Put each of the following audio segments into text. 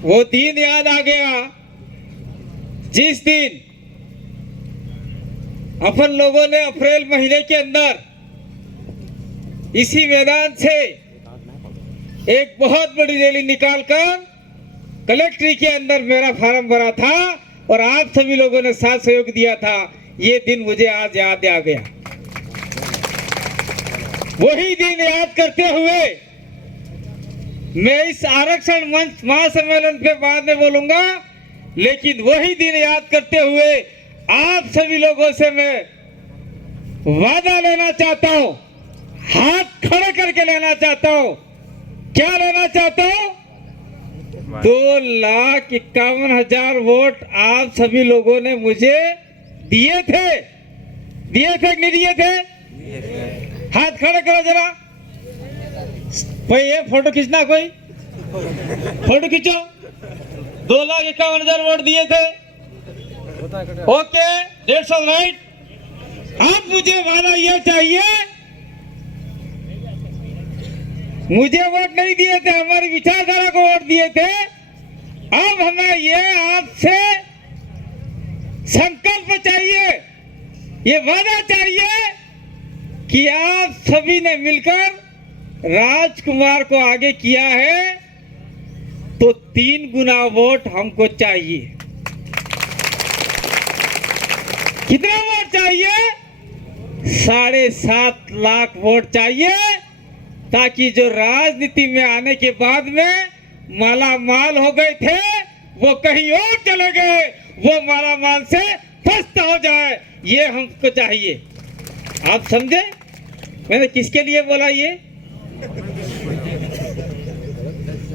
वो दिन याद आ गया जिस दिन अपन लोगों ने अप्रैल महीने के अंदर इसी मैदान से एक बहुत बड़ी रैली निकालकर कलेक्ट्री के अंदर मेरा फार्म भरा था और आप सभी लोगों ने साथ सहयोग दिया था। ये दिन मुझे आज याद आ गया। वही दिन याद करते हुए मैं इस आरक्षण मंच महासम्मेलन पे बाद में बोलूंगा, लेकिन वही दिन याद करते हुए आप सभी लोगों से मैं वादा लेना चाहता हूं, हाथ खड़े करके लेना चाहता हूं। क्या लेना चाहता हूं? 2,51,000 वोट आप सभी लोगों ने मुझे दिए थे कि नहीं दिए थे? हाथ खड़े करो जरा। कोई ये फोटो खींचना, कोई फोटो खींचो। 2,51,000 वोट दिए थे। Okay, that's all right. अब मुझे वादा ये चाहिए, मुझे वोट नहीं दिए थे, हमारी विचारधारा को वोट दिए थे। अब हमें ये आपसे संकल्प चाहिए, ये वादा चाहिए कि आप सभी ने मिलकर राजकुमार को आगे किया है तो 3 गुना वोट हमको चाहिए। कितना वोट चाहिए? 7.5 लाख वोट चाहिए, ताकि जो राजनीति में आने के बाद में माला माल हो गए थे वो कहीं और चले गए, वो माला माल से फस्त हो जाए, ये हमको चाहिए। आप समझे मैंने किसके लिए बोला? ये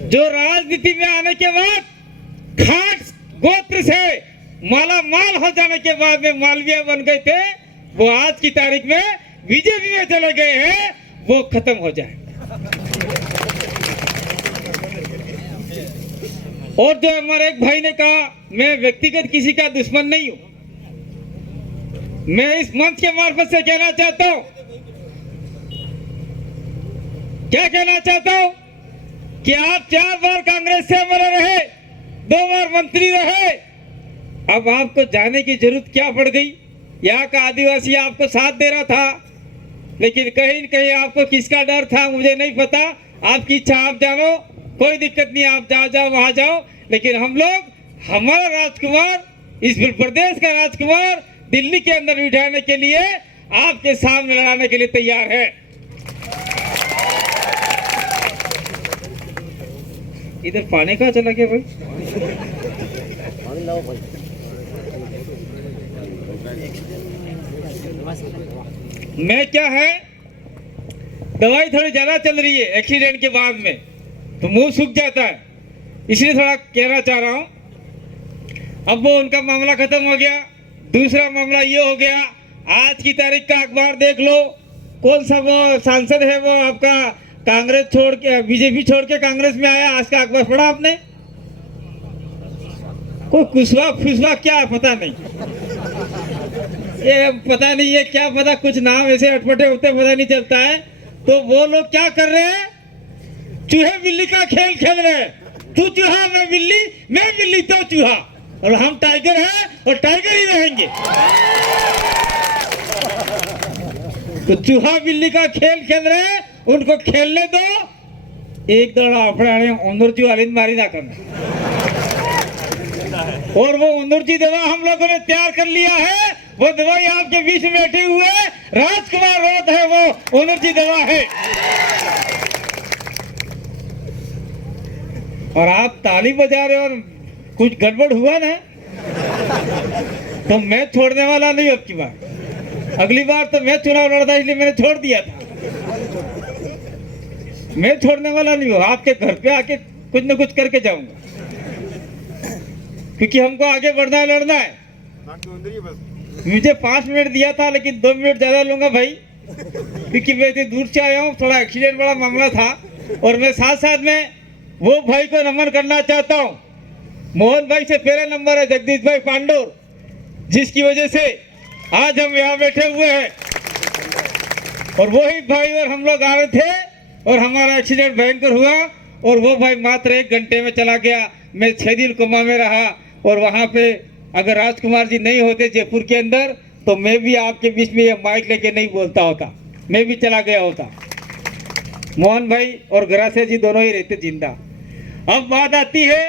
जो राजनीति में आने के बाद खास गोत्र से माला माल हो जाने के बाद में मालवीय बन गए थे, वो आज की तारीख में बीजेपी में चले गए हैं, वो खत्म हो जाए। और जो हमारे एक भाई ने कहा, मैं व्यक्तिगत किसी का दुश्मन नहीं हूं। मैं इस मंच के मार्फत से कहना चाहता हूं, क्या कहना चाहता हूं कि आप 4 बार कांग्रेस से एमएलए रहे, 2 बार मंत्री रहे, अब आपको जाने की जरूरत क्या पड़ गई? यहाँ का आदिवासी आपको साथ दे रहा था, लेकिन कहीं न कहीं आपको किसका डर था मुझे नहीं पता। आपकी इच्छा, आप जानो, कोई दिक्कत नहीं, आप जहाँ जाओ वहां जाओ, लेकिन हम लोग, हमारा राजकुमार, इस प्रदेश का राजकुमार दिल्ली के अंदर बिठाने के लिए आपके सामने लड़ाने के लिए तैयार है। इधर पानी कहाँ चला गया भाई? मैं क्या है, दवाई थोड़ी ज्यादा चल रही है, एक्सीडेंट के बाद में तो मुंह सूख जाता है, इसलिए थोड़ा कहना चाह रहा हूं। अब वो उनका मामला खत्म हो गया, दूसरा मामला ये हो गया, आज की तारीख का अखबार देख लो, कौन सा वो सांसद है वो आपका कांग्रेस छोड़ के, बीजेपी छोड़ के कांग्रेस में आया, आज का अखबार पढ़ा आपने? कोई कुशवा फुसवा क्या पता नहीं, ये पता नहीं है क्या पता, कुछ नाम ऐसे अटपटे होते पता नहीं चलता है। तो वो लोग क्या कर रहे हैं? चूहे बिल्ली का खेल खेल रहे हैं। तू चूहा, मैं बिल्ली, मैं बिल्ली तो चूहा, और हम टाइगर हैं और टाइगर ही रहेंगे। तो चूहा बिल्ली का खेल खेल रहे हैं, उनको खेलने दो। एक दौड़ा अपने उंदरजी वाली मारी ना करना। और वो उंदरजी दवा हम लोगों ने तैयार कर लिया है, वो दवाई आपके बीच में बैठे हुए राजकुमार रोध है, वो उंदरजी दवा है। और आप ताली बजा रहे और कुछ गड़बड़ हुआ ना तो मैं छोड़ने वाला नहीं। अब की बार, अगली बार तो मैं चुनाव लड़ता, इसलिए मैंने छोड़ दिया था। मैं छोड़ने वाला नहीं हूँ, आपके घर पे आके कुछ न कुछ करके जाऊंगा, क्योंकि हमको आगे बढ़ना है, लड़ना है। मुझे 5 मिनट दिया था, लेकिन 2 मिनट ज्यादा लूंगा भाई, क्योंकि मैं इतनी दूर से आया हूँ, थोड़ा एक्सीडेंट वाला मामला था। और मैं साथ साथ में वो भाई को नमन करना चाहता हूँ, मोहन भाई से पहला नंबर है जगदीश भाई पांडुर, जिसकी वजह से आज हम यहाँ बैठे हुए हैं। और वही भाई और हम लोग आ रहे थे और हमारा एक्सीडेंट भयंकर हुआ, और वो भाई मात्र 1 घंटे में चला गया। मैं 6 दिन कोमा में रहा और वहाँ पे अगर राजकुमार जी नहीं होते जयपुर के अंदर तो मैं भी आपके बीच में ये माइक लेके नहीं बोलता होता, मैं भी चला गया होता। मोहन भाई और गरासिया जी दोनों ही रहते जिंदा। अब बात आती है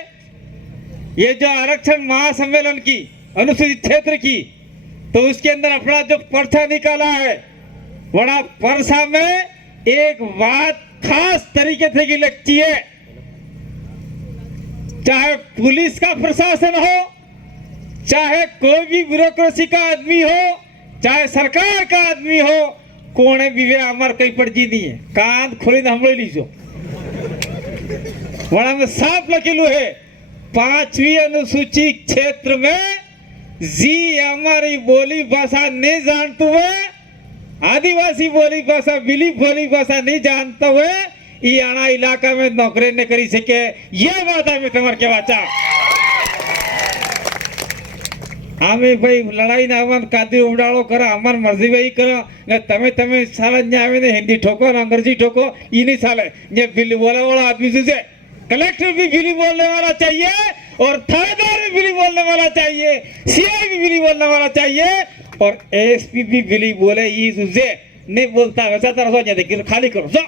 ये जो आरक्षण महासम्मेलन की अनुसूचित क्षेत्र की, तो उसके अंदर अपना जो पर्चा निकाला है, बड़ा परसा में एक बात खास तरीके से की लगती है, चाहे पुलिस का प्रशासन हो, चाहे कोई भी ब्यूरोक्रेसी का आदमी हो, चाहे सरकार का आदमी हो, कोने भी वे हमार कहीं पर जी नहीं है। कान खोले हम ले लीजो, बड़ा में साफ लकीलू है 5वीं अनुसूची क्षेत्र में जी हमारी बोली भाषा नहीं जानते हुए, आदिवासी बोली भाषा बिली बोली भाषा नहीं जानते हुए ये आना इलाका में नौकरी न करी सके, ये बात हमें तुम्हारे के बाचा। हमें भाई लड़ाई ना हमार कादी उड़ाड़ो करो, हमार मर्जी भाई करो, न तमे तमे साला न्याय ने हिंदी ठोको न अंग्रेजी ठोको, ये नहीं साले ये बिल्ली बोला वाला आदमी से कलेक्टर भी बिली बोलने वाला चाहिए और थानेदार भी बिली बोलने वाला चाहिए, सीआई भी बिली बोलने वाला चाहिए और एसपी भी बिली बोले, ये तुझे नहीं बोलता वैसा तरह से देखिए खाली करो जा।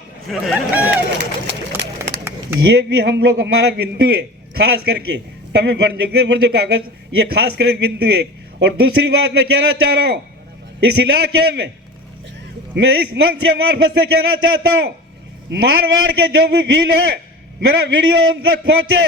ये भी हम लोग हमारा बिंदु है, खास करके तमें बन जो कागज, ये खास कर बिंदु है। और दूसरी बात मैं कहना चाह रहा हूँ, इस इलाके में मैं इस मंच के मार्फत से कहना चाहता हूँ, मारवाड़ के जो भी बिल है मेरा वीडियो उन तक पहुंचे,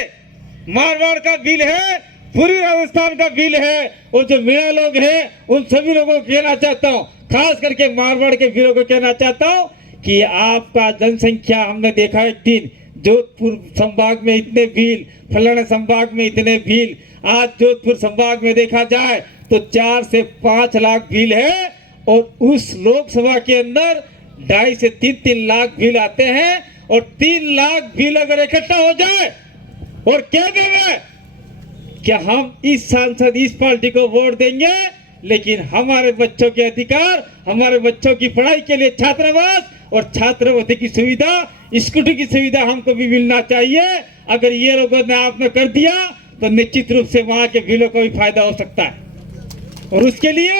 मारवाड़ का बिल है, पूर्वी राजस्थान का बिल है, और जो मीणा लोग हैं उन सभी लोगों को कहना चाहता हूँ, खास करके मारवाड़ के बिलों को कहना चाहता हूँ कि आपका जनसंख्या हमने देखा एक दिन जोधपुर संभाग में इतने बिल, फलाना संभाग में इतने बिल, आज जोधपुर संभाग में देखा जाए तो 4 से 5 लाख बिल है और उस लोकसभा के अंदर 2.5 से 3 लाख बिल आते हैं और 3 लाख बिल अगर इकट्ठा हो जाए और कह देंगे कि हम इस सांसद इस पार्टी को वोट देंगे, लेकिन हमारे बच्चों के अधिकार, हमारे बच्चों की पढ़ाई के लिए छात्रावास और छात्रवृत्ति की सुविधा, स्कूटी की सुविधा हमको भी मिलना चाहिए। अगर ये लोगों ने आपने कर दिया तो निश्चित रूप से वहां के बिलों को भी फायदा हो सकता है। और उसके लिए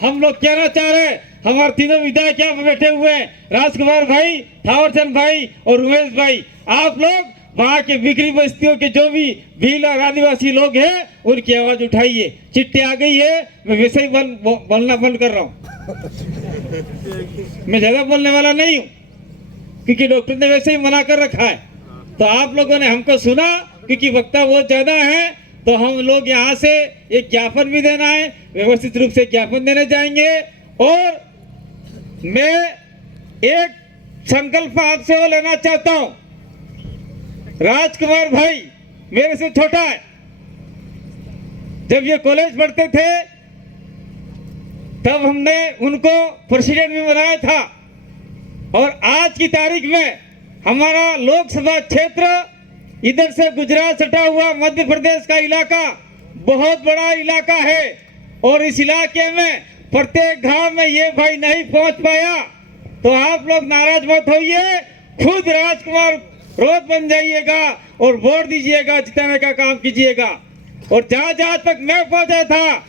हम लोग कहना चाह रहे हैं, हमारे तीनों विधायक यहाँ पे बैठे हुए हैं, राजकुमार भाई, थावरचंद भाई और उमेश भाई, आप लोग वहाँ के बिक्री बस्तियों के जो भी भील और आदिवासी लोग हैं उनकी आवाज उठाइए। चिट्ठी आ गई है, मैं वैसे ही बोलना बंद कर रहा हूँ, मैं ज्यादा बोलने वाला नहीं हूँ क्योंकि डॉक्टर ने वैसे ही मना कर रखा है। तो आप लोगों ने हमको सुना क्योंकि वक्ता बहुत ज्यादा है, तो हम लोग यहाँ से एक ज्ञापन भी देना है, व्यवस्थित रूप से ज्ञापन देने जाएंगे। और मैं एक संकल्प आपसे वो लेना चाहता हूँ, राजकुमार भाई मेरे से छोटा है, जब ये कॉलेज पढ़ते थे तब हमने उनको प्रेसिडेंट भी बनाया था और आज की तारीख में हमारा लोकसभा क्षेत्र इधर से गुजरात सटा हुआ मध्य प्रदेश का इलाका बहुत बड़ा इलाका है और इस इलाके में प्रत्येक गांव में ये भाई नहीं पहुंच पाया, तो आप लोग नाराज मत होइए, खुद राजकुमार रोज बन जाइएगा और वोट दीजिएगा, जिताने का काम कीजिएगा। और जहां जहां तक मैं पहुंचा था,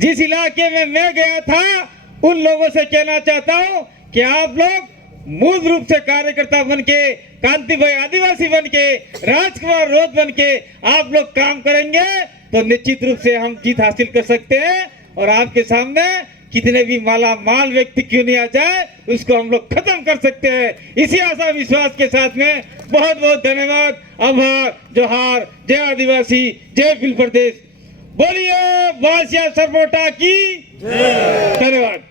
जिस इलाके में मैं गया था, उन लोगों से कहना चाहता हूं कि आप लोग मूल रूप से कार्यकर्ता बन के, कांति भाई आदिवासी बन के, राजकुमार रोज बन के आप लोग काम करेंगे तो निश्चित रूप से हम जीत हासिल कर सकते हैं। और आपके सामने कितने भी माला माल व्यक्ति क्यों नहीं आ जाए, उसको हम लोग खत्म कर सकते हैं। इसी आशा विश्वास के साथ में बहुत बहुत धन्यवाद, आभार, जोहार, जय आदिवासी, जय भील प्रदेश, बोलिए बासिया सरपोटा की धन्यवाद।